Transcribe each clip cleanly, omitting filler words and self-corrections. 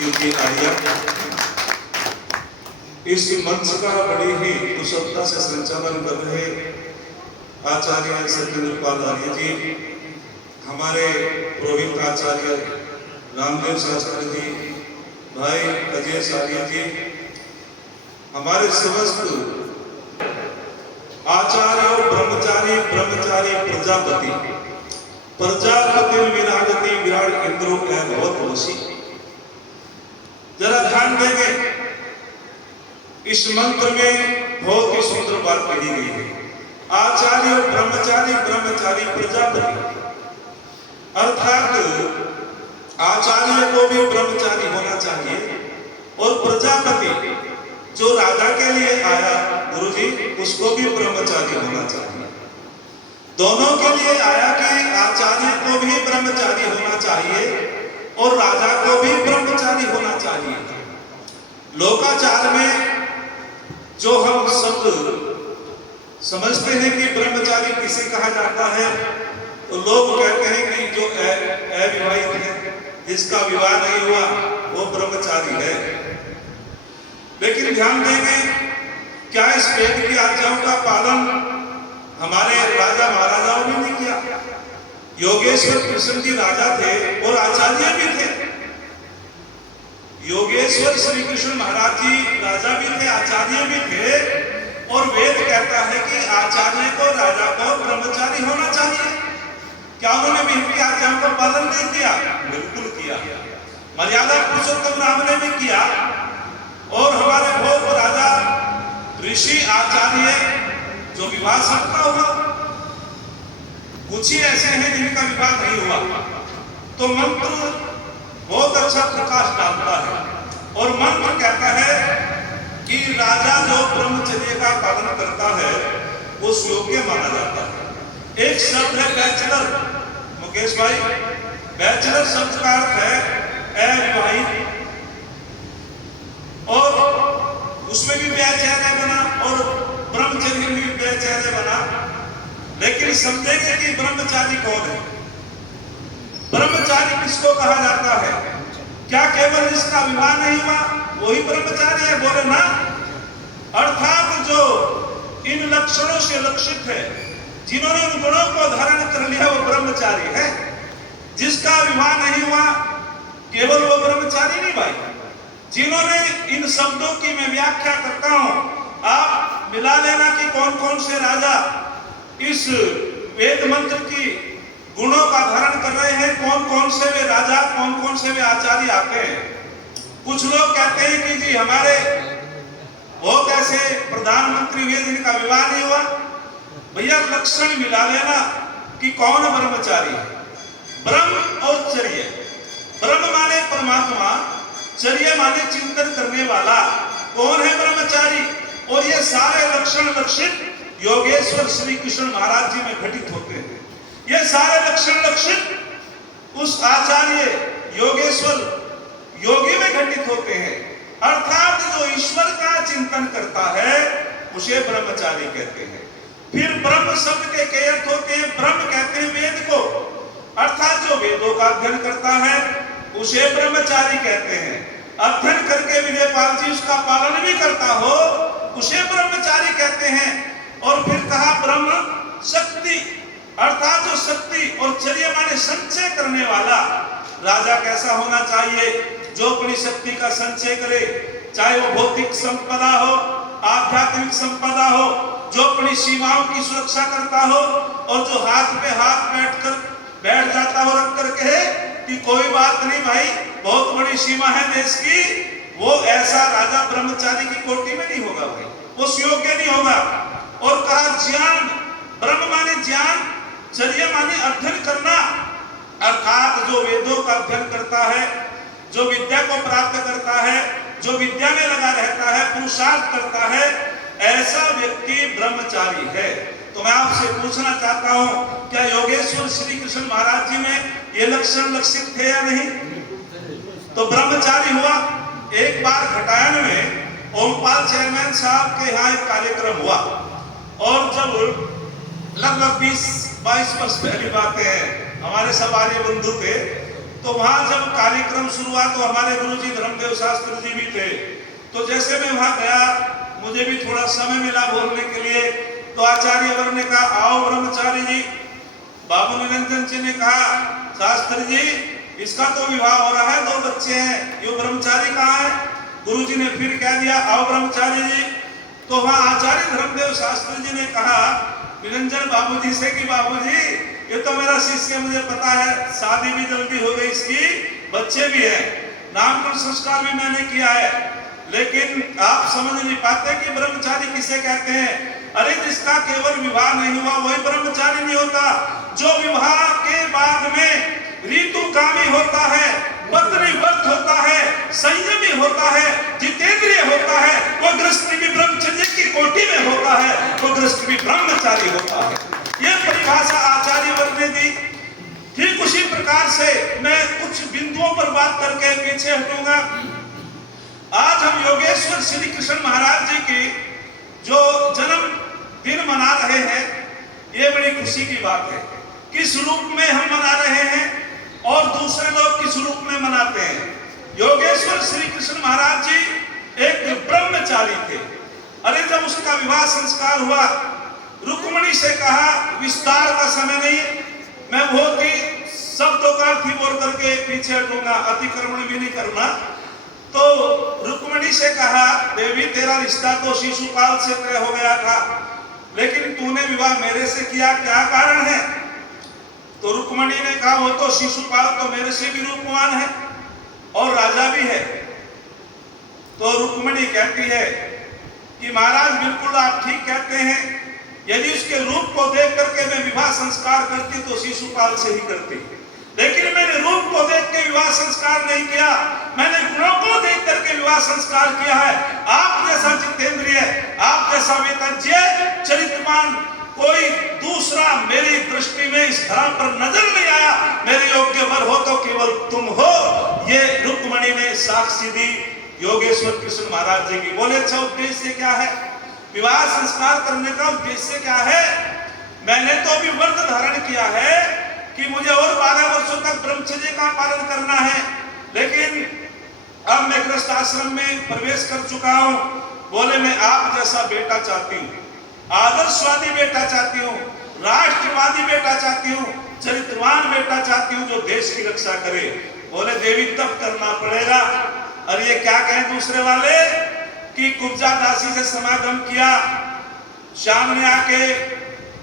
कीर्ति आर्या, इस मंच का बड़ी ही कुशलता से संचालन कर रहे आचार्य सत्येंद्र पाल आर्य जी, हमारे पुरोहित आचार्य रामदेव शास्त्री जी, भाई अजय आर्य जी, हमारे समस्त आचार्य ब्रह्मचारी ब्रह्मचारी प्रजापति प्रजापति विराजति विराट इंद्रो बहुत वशी। जरा ध्यान देंगे, इस मंत्र में बहुत ही सुंदर बात कही गई है। आचार्य ब्रह्मचारी ब्रह्मचारी प्रजापति, अर्थात आचार्य को भी ब्रह्मचारी होना चाहिए और प्रजापति जो राजा के लिए आया गुरुजी, उसको भी ब्रह्मचारी होना चाहिए। दोनों के लिए आया कि आचार्य को भी ब्रह्मचारी होना चाहिए और राजा को भी ब्रह्मचारी होना चाहिए। लोकाचार में जो हम सब समझते हैं कि ब्रह्मचारी किसे कहा जाता है, तो लोग कहते हैं कि जो अविवाहित है, जिसका विवाह नहीं हुआ, वो ब्रह्मचारी है। लेकिन ध्यान देंगे, क्या इस वेद की आज्ञाओं का पालन हमारे राजा महाराजाओं ने नहीं किया? योगेश्वर कृष्ण जी राजा थे और आचार्य भी थे। योगेश्वर श्री कृष्ण महाराज जी राजा भी थे, आचार्य भी थे, और वेद कहता है कि आचार्य को राजा को ब्रह्मचारी होना चाहिए। क्या उन्होंने वेद की आज्ञाओं का पालन नहीं किया? बिल्कुल किया। मर्यादा पुरुषोत्तम राम ने भी किया, और हमारे भोग राजा ऋषि आचार्य जो विवाह सबका हुआ, कुछ ही ऐसे हैं जिनका विवाह नहीं हुआ। तो मंत्र बहुत अच्छा प्रकाश डालता है, और मंत्र कहता है कि राजा जो ब्रह्मचर्य का पालन करता है वो योग्य माना जाता है। एक शब्द है बैचलर, मुकेश भाई, बैचलर शब्द का अर्थ है अविवाहित, और उसमें भी बैचर्य बना और ब्रह्मचर्य में भी बैचर्य बना। लेकिन समझेंगे कि ब्रह्मचारी कौन है? ब्रह्मचारी किसको कहा जाता है? क्या केवल जिसका विवाह नहीं हुआ वही ब्रह्मचारी है? बोले ना। अर्थात जो इन लक्षणों से लक्षित है, जिन्होंने उन गुणों को धारण कर लिया, वो ब्रह्मचारी है। जिसका विवाह नहीं हुआ केवल वो ब्रह्मचारी नहीं भाई। जिन्होंने इन शब्दों की मैं व्याख्या करता हूं, आप मिला लेना कि कौन कौन से राजा इस वेद मंत्र की गुणों का धारण कर रहे हैं, कौन कौन से वे राजा, कौन कौन से वे आचार्य आते हैं। कुछ लोग कहते हैं कि जी हमारे बहुत ऐसे प्रधानमंत्री हुए जिनका विवाह नहीं हुआ। भैया लक्षण मिला लेना कि कौन ब्रह्मचारी है। ब्रह्म और चर्य, ब्रह्म माने परमात्मा, चर्य माने चिंतन करने वाला। कौन है ब्रह्मचारी? और ये सारे लक्षण लक्षित योगेश्वर श्री कृष्ण महाराज जी में घटित होते हैं। ये सारे लक्षण लक्षित उस आचार्य योगेश्वर योगी में घटित होते हैं। अर्थात जो ईश्वर का चिंतन करता है उसे ब्रह्मचारी कहते हैं। फिर ब्रह्म शब्द के कई अर्थ होते हैं। ब्रह्म कहते हैं वेद को, अर्थात जो वेदों का अध्ययन करता है उसे ब्रह्मचारी कहते हैं। अध्ययन करके विजयपाल जी उसका पालन भी करता हो उसे ब्रह्मचारी कहते हैं। और फिर कहा ब्रह्म शक्ति, अर्थात जो शक्ति, और चर्य माने संचय करने वाला। राजा कैसा होना चाहिए? जो अपनी शक्ति का संचय करे, चाहे वो भौतिक संपदा हो, आध्यात्मिक संपदा हो, जो अपनी सीमाओं की सुरक्षा करता हो, और जो हाथ पे हाथ बैठ जाता हो रख कर कहे कि कोई बात नहीं भाई, बहुत बड़ी सीमा है देश की, वो ऐसा राजा ब्रह्मचारी की कोटि में नहीं होगा भाई, वो योग्य नहीं होगा। और कहा ज्ञान, ब्रह्म माने ज्ञान, चर्य माने अध्ययन करना, अर्थात जो वेदों का अध्ययन करता है, जो विद्या को प्राप्त करता है, जो विद्या में लगा रहता है, पुरुषार्थ करता है, ऐसा व्यक्ति ब्रह्मचारी है। तो मैं आपसे पूछना चाहता हूं, क्या योगेश्वर श्री कृष्ण महाराज जी में ये लक्षण लक्षित थे या नहीं? तो ब्रह्मचारी हुआ। एक बार घटायन में ओमपाल चेयरमैन साहब के यहाँ एक कार्यक्रम हुआ, और जब लगभग 20-22 वर्ष पहली बात है, हमारे सब आर्य बंधु थे, तो वहां जब कार्यक्रम शुरू हुआ तो हमारे गुरुजी धर्म धर्मदेव शास्त्री जी भी थे। तो जैसे मैं वहां गया, मुझे भी थोड़ा समय मिला बोलने के लिए, तो आचार्य वर ने कहा आओ ब्रह्मचारी जी। बाबू निरंजन जी ने कहा शास्त्री जी इसका तो विवाह हो रहा है, 2 बच्चे हैं, ये ब्रह्मचारी कहाँ है? गुरु जी ने फिर कह दिया आओ ब्रह्मचारी जी। तो वहां आचार्य धर्मदेव शास्त्री जी ने कहा निरंजन बाबूजी से कि बाबूजी ये तो मेरा शिष्य, मुझे पता है, शादी भी जल्दी हो गई इसकी, बच्चे भी हैं, नामकरण संस्कार भी मैंने किया है, लेकिन आप समझ नहीं पाते कि ब्रह्मचारी किसे कहते हैं। अरे जिसका केवल विवाह नहीं हुआ वही ब्रह्मचारी नहीं होता। जो विवाह के बाद में ऋतुकामी होता है, पत्नीव्रत होता है, संयमी होता है, जितेंद्रिय होता है, वो गृहस्थ भी ब्रह्मचर्य की कोटि में होता है, वो गृहस्थ भी ब्रह्मचारी होता है। ये परिभाषा आचार्य वर ने दी। ठीक उसी प्रकार से मैं कुछ बिंदुओं पर बात करके पीछे हटूंगा। आज हम योगेश्वर श्री कृष्ण महाराज जी की जो जन्म दिन मना रहे हैं, ये बड़ी खुशी की बात है। किस रूप में हम मना रहे हैं और दूसरे लोग किस रूप में मनाते हैं। योगेश्वर श्री कृष्ण महाराज जी एक ब्रह्मचारी थे। अरे जब उसका विवाह संस्कार हुआ, रुक्मणी से कहा विस्तार का समय नहीं है, मैं बहुत ही शब्दों का थी बोल करके पीछे हटूंगा, अतिक्रमण भी नहीं करना। तो रुक्मणी से कहा देवी तेरा रिश्ता तो शिशुपाल से तय हो गया था, लेकिन तूने विवाह मेरे से किया, क्या कारण है? तो रुक्मणी ने कहा वो तो शिशुपाल तो मेरे से भी रूपवान है और राजा भी है। तो रुक्मणी कहती है कि महाराज बिल्कुल आप ठीक कहते हैं, यदि उसके रूप को देख करके मैं विवाह संस्कार करती तो शिशुपाल से ही करती, लेकिन मैंने रूप को देख के विवाह संस्कार नहीं किया, मैंने गुणों को देख करके विवाह संस्कार किया है। आप जैसा जितेंद्रिय, आप जैसा वेतज्ञ, चरित्रवान कोई दूसरा मेरी दृष्टि में इस धरा पर नजर नहीं आया। मेरे योग्य वर हो तो केवल तुम हो। ये रुक्मणी ने साक्षी दी योगेश्वर कृष्ण महाराज जी की। बोले अच्छा उद्देश्य क्या है? विवाह संस्कार करने का उद्देश्य क्या है? मैंने तो अभी व्रत धारण किया है कि मुझे और 12 वर्षों तक ब्रह्मचर्य का पालन करना है, लेकिन अब मैं गृहस्थ आश्रम में प्रवेश कर चुका हूं। बोले मैं आप जैसा बेटा चाहती हूँ, आदर्शवादी बेटा चाहती हूँ, राष्ट्रवादी बेटा चाहती हूँ, चरित्रवान बेटा चाहती हूँ जो देश की रक्षा करे। बोले देवी तब करना पड़ेगा। और ये क्या कहें दूसरे वाले कि कुब्जा दासी से समागम किया, शाम ने आके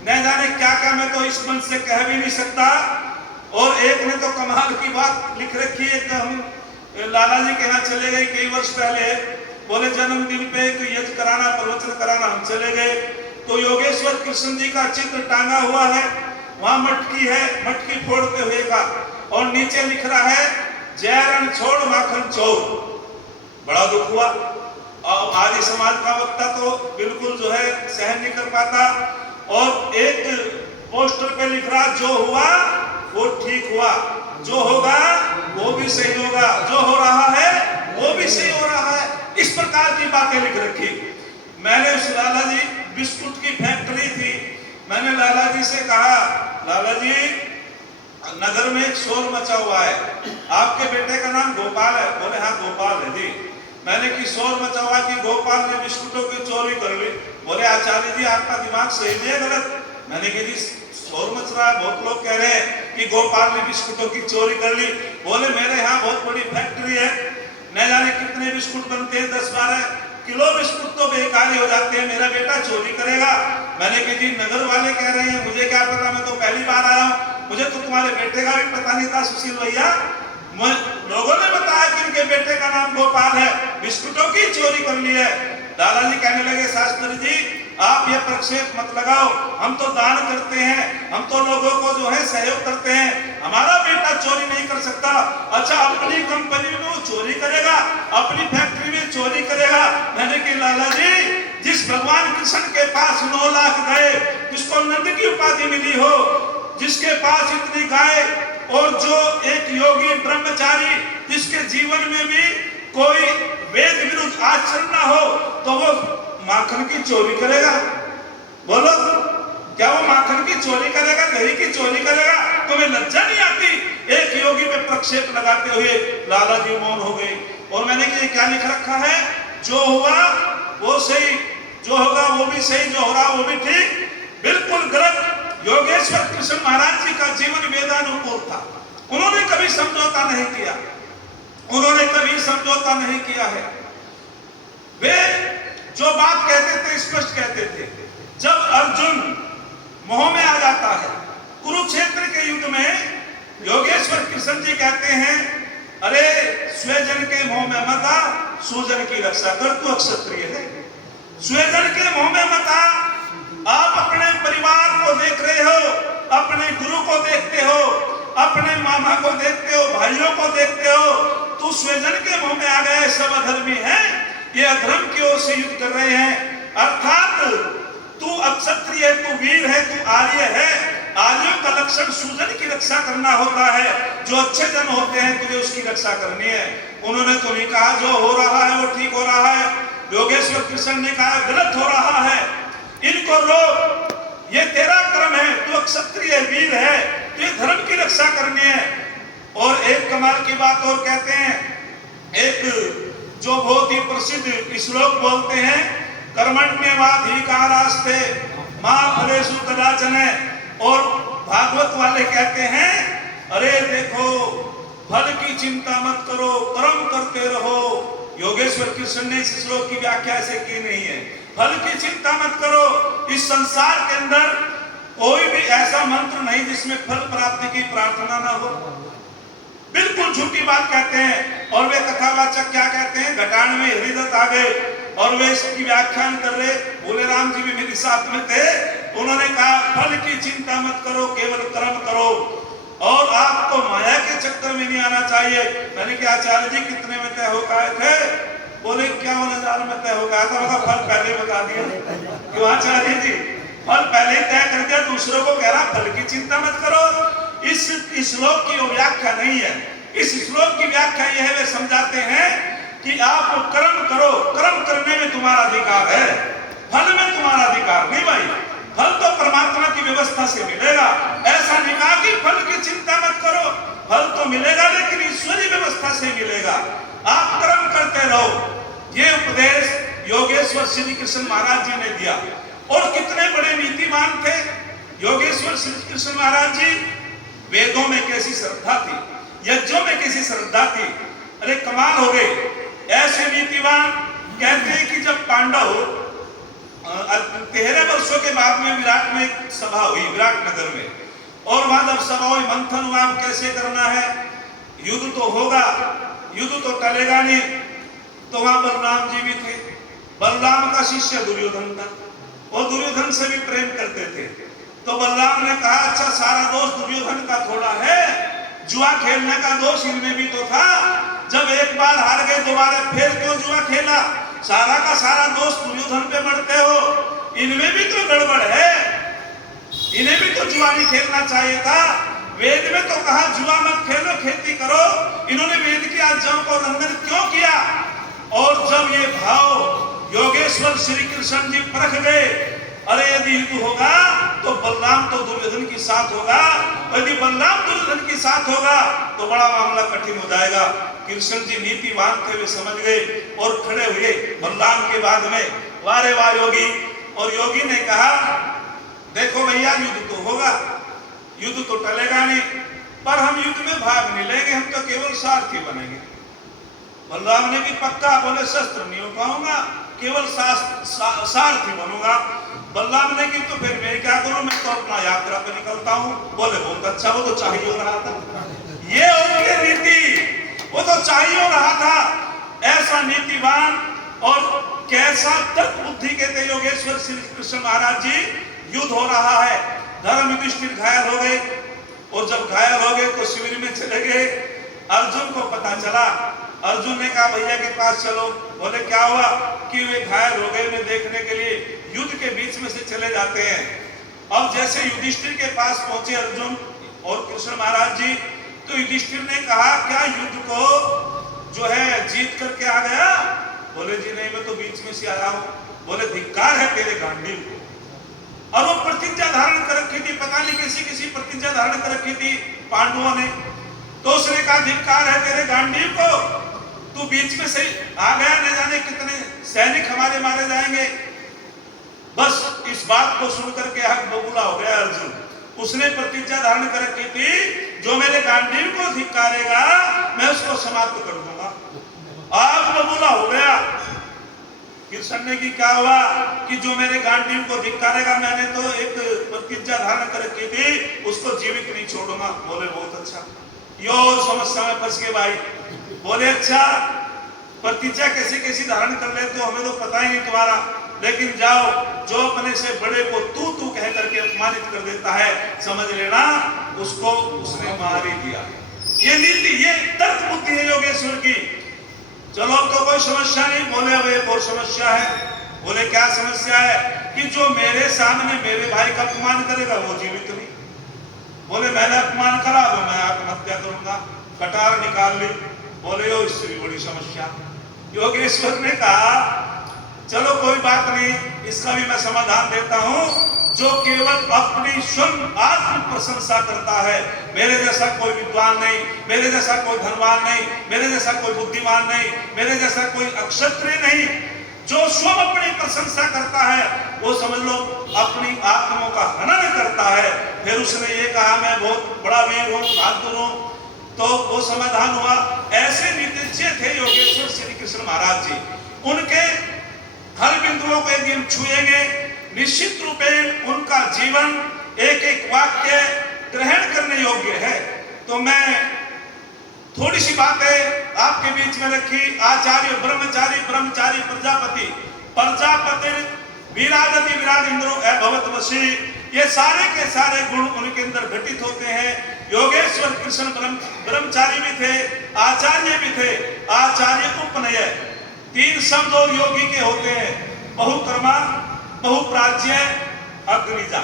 न जाने क्या क्या, मैं तो इस मंच से कह भी नहीं सकता। और एक ने तो कमाल की बात लिख रखी है कि हम लाला जी के यहाँ चले गए कई वर्ष पहले, बोले जन्मदिन पे एक यज्ञ कराना, प्रवचन कराना, हम चले गए तो योगेश्वर कृष्ण जी का चित्र टांगा हुआ है, वहां मटकी है, मटकी फोड़ते हुए का, और नीचे लिख रहा है जय रण छोड़ माखन चोर। बड़ा दुख हुआ। और आदि समाज का वक्ता तो बिल्कुल जो है सहन नहीं कर पाता। और एक पोस्टर पे लिख रहा जो हुआ वो ठीक हुआ, जो होगा वो भी सही होगा, जो हो रहा है वो भी सही हो रहा है, इस प्रकार की बातें लिख रखी। मैंने उस लाला जी, बिस्कुट की फैक्ट्री थी, मैंने लाला जी से कहा लाला जी नगर में एक शोर मचा हुआ है, आपके बेटे का नाम गोपाल है? बोले हाँ गोपाल है जी। मैंने कि शोर मचा हुआ कि गोपाल ने बिस्कुटों की चोरी कर ली। बोले आचार्य जी आपका दिमाग सही नहीं है गलत? मैंने कहा जी शोर मच रहा है, बहुत लोग कह रहे हैं कि गोपाल ने बिस्कुटों की चोरी कर ली। बोले मेरे यहाँ बहुत बड़ी फैक्ट्री है, न जाने कितने बिस्कुट बनते हैं, 10-12 किलो बिस्कुट तो बेकार ही हो जाते हैं, मेरा बेटा चोरी करेगा। मैंने कहा जी नगर वाले कह रहे हैं, मुझे क्या पता, मैं तो पहली बार आया हूँ, मुझे तो तुम्हारे बेटे का भी पता नहीं था सुशील भैया। लोगों ने बताया कि इनके बेटे का नाम गोपाल है, बिस्कुटों की चोरी कर ली है। दादाजी कहने लगे शास्त्री जी आप ये प्रक्षेप मत लगाओ, हम तो दान करते हैं, हम तो लोगों को जो है सहयोग करते हैं, हमारा बेटा चोरी नहीं कर सकता। अच्छा अपनी कंपनी में वो चोरी करेगा, अपनी फैक्ट्री में चोरी करेगा? मैंने कि लाला जी जिस भगवान कृष्ण के पास 9 लाख गए, जिसको नंद की उपाधि मिली हो, जिसके पास इतनी गाय, और जो एक योगी ब्रह्मचारी जिसके जीवन में भी कोई वेद विरुद्ध आचरण ना हो, तो वो माखन की चोरी करेगा? बोलो क्या वो माखन की चोरी करेगा, दही की चोरी करेगा? तुम्हें लज्जा नहीं आती? एक योगी पे प्रक्षेप लगाते हुए लाला जी मौन हो गए। और मैंने कि क्या लिख रखा है, जो हुआ वो सही, जो होगा वो भी सही, जो हो रहा वो भी ठीक, बिल्कुल गलत। योगेश्वर कृष्ण महाराज जी का जीवन वेदानुकूल था। उन्होंने कभी समझौता नहीं किया, उन्होंने कभी समझौता नहीं किया है। वे जो बात कहते थे स्पष्ट कहते थे। जब अर्जुन मोह में आ जाता है कुरुक्षेत्र के युद्ध में, योगेश्वर कृष्ण जी कहते हैं, अरे स्वजन के मोह में मत आ, सुजन की रक्षा कर, तू क्षत्रिय है। स्वजन के मोह में मत आ, आप अपने परिवार को देख रहे हो, अपने गुरु को देखते हो, अपने मामा को देखते हो, भाइयों को देखते हो, तू स्वजन के मोह में आ गए, सब अधर्मी है, ये अधर्म की ओर से युद्ध कर रहे हैं। अर्थात तू अक्षत्रिय है, तू वीर है, तू आर्य है। आर्यों का लक्षण सुजन की रक्षा करना होता है, जो अच्छे जन होते हैं तुझे उसकी रक्षा करनी है। उन्होंने तो नहीं कहा जो हो रहा है वो ठीक हो रहा है, योगेश्वर कृष्ण ने कहा गलत हो रहा है, इनको रोक, ये तेरा कर्म है, तू क्षत्रिय वीर है, तुझे धर्म की रक्षा करनी है। और एक कमाल की बात और कहते हैं, एक जो बहुत ही प्रसिद्ध श्लोक बोलते हैं, कर्मण्येवाधिकारास्ते मा फलेषु कदाचन, और भागवत वाले कहते हैं, अरे देखो फल की चिंता मत करो, कर्म करते रहो। योगेश्वर कृष्ण ने इस श्लोक की व्याख्या ऐसे की नहीं है, फल की चिंता मत करो। इस संसार के अंदर कोई भी ऐसा मंत्र नहीं जिसमें फल प्राप्ति की प्रार्थना ना हो, बिल्कुल झूठी बात कहते हैं। और वे कथावाचक क्या कहते हैं, घटान में हृदय आ गए और वे इसकी व्याख्यान कर रहे, बोले राम जी भी मेरे साथ में थे, उन्होंने कहा फल की चिंता मत करो, केवल कर्म करो, और आपको माया के चक्कर में नहीं आना चाहिए। मैंने कहा आचार्य जी कितने में तय हो गए थे, बोले 51,000 में तय हो गया था। मैं फल पहले बता दिया, क्यों आचार्य जी फल पहले तय कर दिया, दूसरों को कह रहा फल की चिंता मत करो। इस श्लोक की वो व्याख्या नहीं है। इस श्लोक की व्याख्या यह है, वे समझाते हैं कि आप कर्म करो, कर्म करने में तुम्हारा अधिकार है, फल में तुम्हारा अधिकार नहीं। भाई फल तो परमात्मा की व्यवस्था से मिलेगा, ऐसा नहीं कहा कि फल की चिंता मत करो, फल तो मिलेगा लेकिन ईश्वरीय व्यवस्था से मिलेगा, आप कर्म करते रहो। ये उपदेश योगेश्वर श्री कृष्ण महाराज जी ने दिया। और कितने बड़े नीतिवान थे योगेश्वर श्री कृष्ण महाराज जी। वेदों में कैसी श्रद्धा थी, यज्ञों में कैसी श्रद्धा थी, अरे कमाल हो गए। ऐसे नीतिवान कहते हैं कि जब पांडव 13 वर्षों के बाद में विराट में एक सभा हुई, विराट नगर में, और वहां जब सभा हुई, मंथन हुआ कैसे करना है, युद्ध तो होगा, युद्ध तो टलेगा नहीं, तो वहां बलराम जी भी थे। बलराम का शिष्य दुर्योधन था, और दुर्योधन से भी प्रेम करते थे। तो बलराम ने कहा अच्छा सारा दोष दुर्योधन का थोड़ा है, जुआ खेलने का दोष इनमें भी तो था, जब एक बार हार गए दोबारा फिर क्यों जुआ खेला, सारा का सारा दोष दुर्योधन पे मरते हो, इनमें भी तो गड़बड़ है, इन्हें भी तो जुआ नहीं खेलना चाहिए था। वेद में तो कहा जुआ मत खेलो, खेती करो, इन्होंने वेद की आज्ञाओं को उल्लंघन क्यों किया। और जब ये भाव योगेश्वर श्री कृष्ण जी परख गए, अरे यदि युद्ध होगा तो बलराम तो दुर्योधन के साथ होगा, यदि बलराम दुर्योधन के साथ होगा तो बड़ा मामला कठिन हो जाएगा। कृष्ण जी नीतिवान थे, वे समझ गए और खड़े हुए बलराम के बाद में, वारे वाह योगी। और योगी ने कहा देखो भैया युद्ध तो होगा, युद्ध तो टलेगा नहीं, पर हम युद्ध में भाग नहीं लेंगे, हम तो केवल सारथी बनेंगे। बलराम ने भी पक्का, बोले शस्त्र नहीं उठाऊंगा, केवल सारथी बनूंगा। बलराम ने कि तो फिर मैं क्या करूं, मैं तो अपना यात्रा पे निकलता हूं। बोले बहुत अच्छा, वो तो चाहिए हो रहा था, ये उनकी नीति, वो तो चाहिए हो रहा था। ऐसा नीतिवान और कैसा तत्व बुद्धि के थे योगेश्वर श्री कृष्ण महाराज जी। युद्ध हो रहा है, धर्म युधिष्ठिर घायल हो गए, और जब घायल हो गए तो शिविर में चले गए। अर्जुन को पता चला, अर्जुन ने कहा भैया के पास चलो। बोले क्या हुआ, कि वे घायल हो गए, उन्हें देखने के लिए युद्ध के बीच में से चले जाते हैं। अब जैसे युधिष्ठिर के पास पहुंचे अर्जुन और कृष्ण महाराज जी, तो युधिष्ठिर ने कहा क्या युद्ध को जो है जीत करके आ गया। बोले जी नहीं, मैं तो बीच में से आया हूं। बोले धिक्कार है तेरे गांडीव को। और वो प्रतिज्ञा धारण कर रखी थी, पता नहीं किसी प्रतिज्ञा धारण कर रखी थी पांडवों ने, तो उसने कहा धिक्कार है तेरे गांडीव को, तू बीच में से आ गया, न जाने कितने सैनिक हमारे मारे जाएंगे। बस इस बात को सुनकर के हक बबूला हो गया अर्जुन। उसने प्रतिज्ञा धारण कर रखी थी, जो मेरे गांडीव को धिक्कारेगा मैं उसको समाप्त कर दूंगा। आज बबूला हो गया। कृष्ण ने की क्या हुआ कि जो मेरे गांडीव को धिक्कारेगा, मैंने तो एक प्रतिज्ञा धारण कर रखी थी, उसको जीवित नहीं छोड़ूंगा। बोले बहुत अच्छा। यो समस्या में फंस गए भाई। बोले अच्छा, प्रतिज्ञा कैसे कैसी धारण कर लेते हो, हमें तो पता ही नहीं तुम्हारा, लेकिन जाओ, जो अपने से बड़े को तू कह करके अपमानित कर देता है, समझ लेना उसको उसने मार ही दिया। ये नीति, ये तर्क बुद्धि है योगेश्वर की। चलो तो कोई समस्या नहीं। बोले अब एक और समस्या है। बोले क्या समस्या है? कि जो मेरे सामने मेरे भाई का अपमान करेगा वो जीवित नहीं। बोले मैंने अपमान करा तो मैं आत्महत्या करूंगा, कटार निकाल ली। बोले यो इससे भी बड़ी समस्या। योगेश्वर ने कहा चलो कोई बात नहीं, इसका भी मैं समाधान देता हूं। जो केवल अपनी स्वयं आत्म प्रशंसा करता है, मेरे जैसा कोई विद्वान नहीं, मेरे जैसा कोई धनवान नहीं, मेरे जैसा कोई बुद्धिमान नहीं, मेरे जैसा कोई अक्षत्रिय नहीं, जो स्वयं अपनी प्रशंसा करता है वो समझ लो अपनी आत्मों का हनन करता है। फिर उसने ये कहा मैं बहुत बड़ा वीर हूं, बहादुर हूं। तो वो समाधान हुआ। ऐसे नीतिज्ञ थे योगेश्वर श्री कृष्ण महाराज जी। उनके हर बिंदुओं को यदि हम छुएंगे, निश्चित रूपेण उनका जीवन एक एक वाक्य ग्रहण करने योग्य है। तो मैं थोड़ी सी बातें आपके बीच में रखी। आचार्य ब्रह्मचारी ब्रह्मचारी प्रजापति, प्रजापति विराजति विराज इंद्रो अभवत वशी, ये सारे के सारे गुण उनके अंदर घटित होते हैं। योगेश्वर कृष्ण ब्रह्मचारी भी थे, आचार्य भी थे। आचार्य उपनय, तीन शब्द और योगी के होते हैं, बहुकर्मा, बहुप्राज्य, अग्निजा।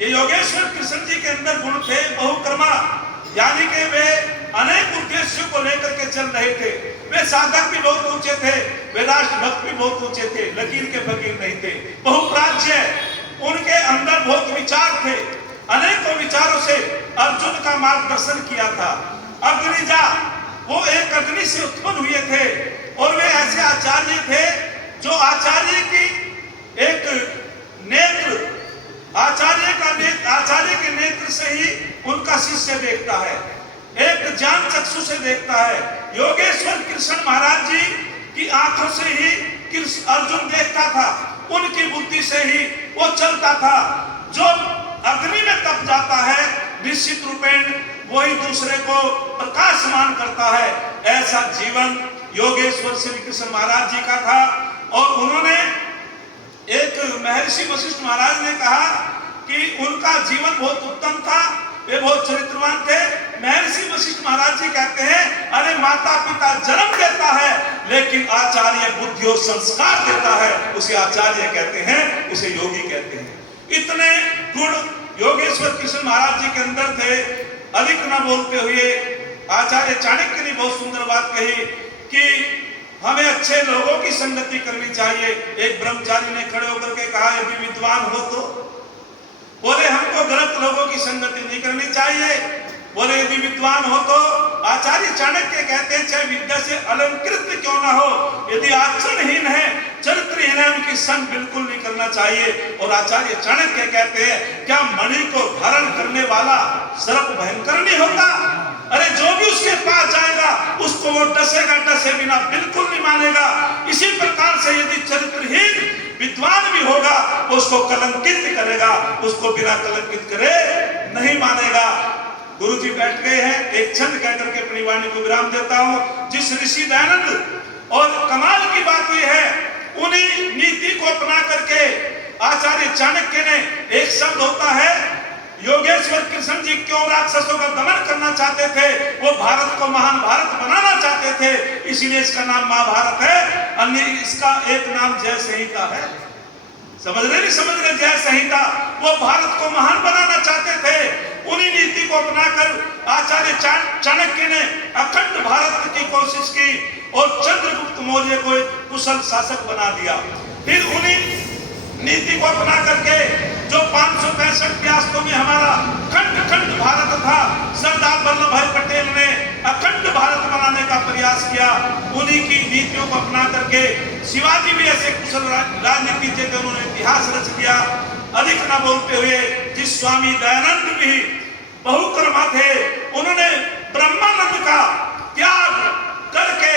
ये योगेश्वर कृष्ण जी के अंदर गुण थे। बहुकर्मा यानी कि वे अनेक उद्देश्यों को लेकर के चल रहे थे। वे साधक भी बहुत ऊंचे थे, वे राष्ट्रभक्त भी बहुत ऊंचे थे, लकीर के फकीर नहीं थे। बहुप्राज्य, उनके अंदर बहुत विचार थे, अनेकों विचारों से अर्जुन का मार्गदर्शन किया था। अग्निजा, वो एक अग्नि से उत्पन्न हुए थे और वे ऐसे आचार्य थे जो आचार्य की एक नेत्र, आचार्य के नेत्र से ही उनका शिष्य देखता है, एक ज्ञान चक्षु से देखता है। योगेश्वर कृष्ण महाराज जी की आंखों से ही अर्जुन देखता था, उनकी बुद्धि से ही वो चलता था। जो अग्नि में तप जाता है निश्चित रूपेण वही दूसरे को प्रकाशमान करता है। ऐसा जीवन योगेश्वर श्री कृष्ण महाराज जी का था। और उन्होंने, एक महर्षि वशिष्ठ महाराज ने कहा कि उनका जीवन बहुत उत्तम था, वे बहुत चरित्रवान थे। महर्षि वशिष्ठ महाराज जी कहते हैं अरे माता पिता जन्म देता है लेकिन आचार्य बुद्धि और संस्कार देता है, उसे आचार्य कहते हैं, उसे योगी कहते हैं। इतने गुण योगेश्वर कृष्ण महाराज जी के अंदर थे। अधिक न बोलते हुए आचार्य चाणक्य ने बहुत सुंदर बात कही कि हमें अच्छे लोगों की संगति करनी चाहिए। एक ब्रह्मचारी ने खड़े होकर के कहा यदि विद्वान हो तो, बोले हमको गलत लोगों की संगति नहीं करनी चाहिए। बोले यदि विद्वान हो तो, आचार्य चाणक्य कहते हैं चाहे विद्या से अलंकृत क्यों ना हो, यदि आचरणहीन है, चरित्रहीन है, उनकी संग बिल्कुल नहीं करना चाहिए। और आचार्य चाणक्य कहते हैं क्या मणि को धारण करने वाला सर्प भयंकर नहीं होता? अरे जो भी उसके पास जाएगा उसको वो डसेगा, डसे बिना बिल्कुल नहीं मानेगा। इसी प्रकार से यदि चरित्रहीन विद्वान भी होगा उसको कलंकित करेगा, उसको बिना कलंकित करे नहीं मानेगा। गुरुजी बैठ गए हैं, एक छंद कहकर के अपनी वाणी को विराम देता हूं। जिस ऋषि दयानंद, और कमाल की बात यह है उन्हीं नीति को अपना करके आचार्य चाणक्य ने, एक शब्द होता है योगेश्वर कृष्ण जी क्यों राक्षसों का दमन करना चाहते थे, वो भारत को महान भारत बनाना चाहते थे, इसीलिए इसका नाम महाभारत है। अन्य इसका एक नाम जय संहिता है। समझ रहे नहीं समझ रहे? जय संहिता, वो भारत को महान बनाना चाहते थे। उन्हीं नीति को अपनाकर आचार्य चाणक्य ने अखंड भारत की कोशिश की और चंद्रगुप्त मौर्य को एक कुशल शासक बना दिया। फिर उन्हीं नीति को अपना करके जो 565 व्यास्तों में हमारा खंड खंड भारत था, सरदार वल्लभ भाई पटेल ने अखंड भारत बनाने का प्रयास किया। उन्हीं की नीतियों को अपना करके शिवाजी भी ऐसे कुशल राजनीति थे, उन्होंने इतिहास रच दिया। अधिक न बोलते हुए जिस स्वामी दयानंद भी बहुकर्मा थे, उन्होंने ब्रह्मानंद का त्याग करके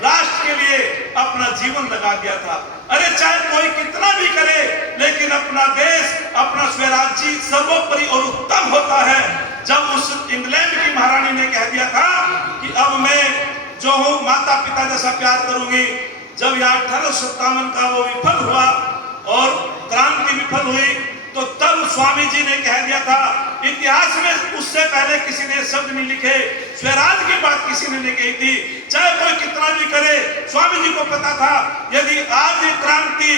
राष्ट्र के लिए अपना जीवन लगा दिया था। अरे चाहे कोई कितना भी करे, लेकिन अपना देश, अपना स्वराज्य सर्वोपरि और उत्तम होता है। जब उस इंग्लैंड की महारानी ने कह दिया था कि अब मैं जो हूं माता पिता जैसा प्यार करूंगी, जब यह 1857 का वो विफल हुआ और क्रांति विफल हुई, तो तब स्वामी जी ने कह दिया था, इतिहास में उससे पहले किसी ने शब्द नहीं लिखे, स्वराज की बात किसी ने नहीं कही थी। चाहे कोई कितना भी करे, स्वामी जी को पता था यदि आज ये क्रांति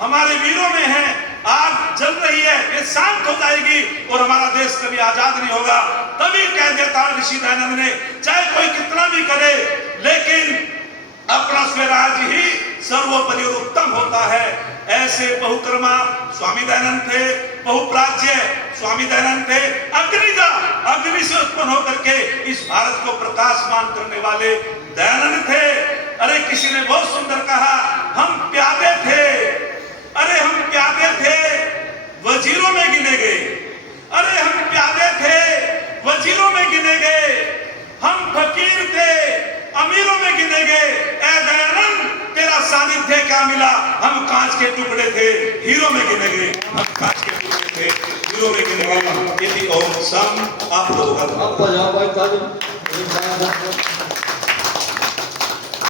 हमारे वीरों में है, आग जल रही है, ये शांत हो जाएगी और हमारा देश कभी आजाद नहीं होगा। तभी कह देता ऋषि दयानंद ने, चाहे कोई कितना भी करे, लेकिन अपना स्वराज ही सर्वोपरि और उत्तम होता है। ऐसे बहुकर्मा स्वामी दयानंद थे, बहुप्राज्य स्वामी दयानंद थे, अग्नि से उत्पन्न होकर के इस भारत को प्रकाशमान करने वाले दयानंद थे। अरे किसी ने बहुत सुंदर कहा, हम प्यादे थे, अरे हम प्यादे थे वजीरों में गिने गए, अरे हम प्यादे थे वजीरों में गिने गए, हम फकीर थे अमीरों में गिने गए। ऐ दयानंद तेरा सानिध्य क्या मिला, हम कांच के टुकड़े थे हीरो में गिने गए, हम कांच के टुकड़े थे हीरो में गिने गए। यदि और सम आप लोगों का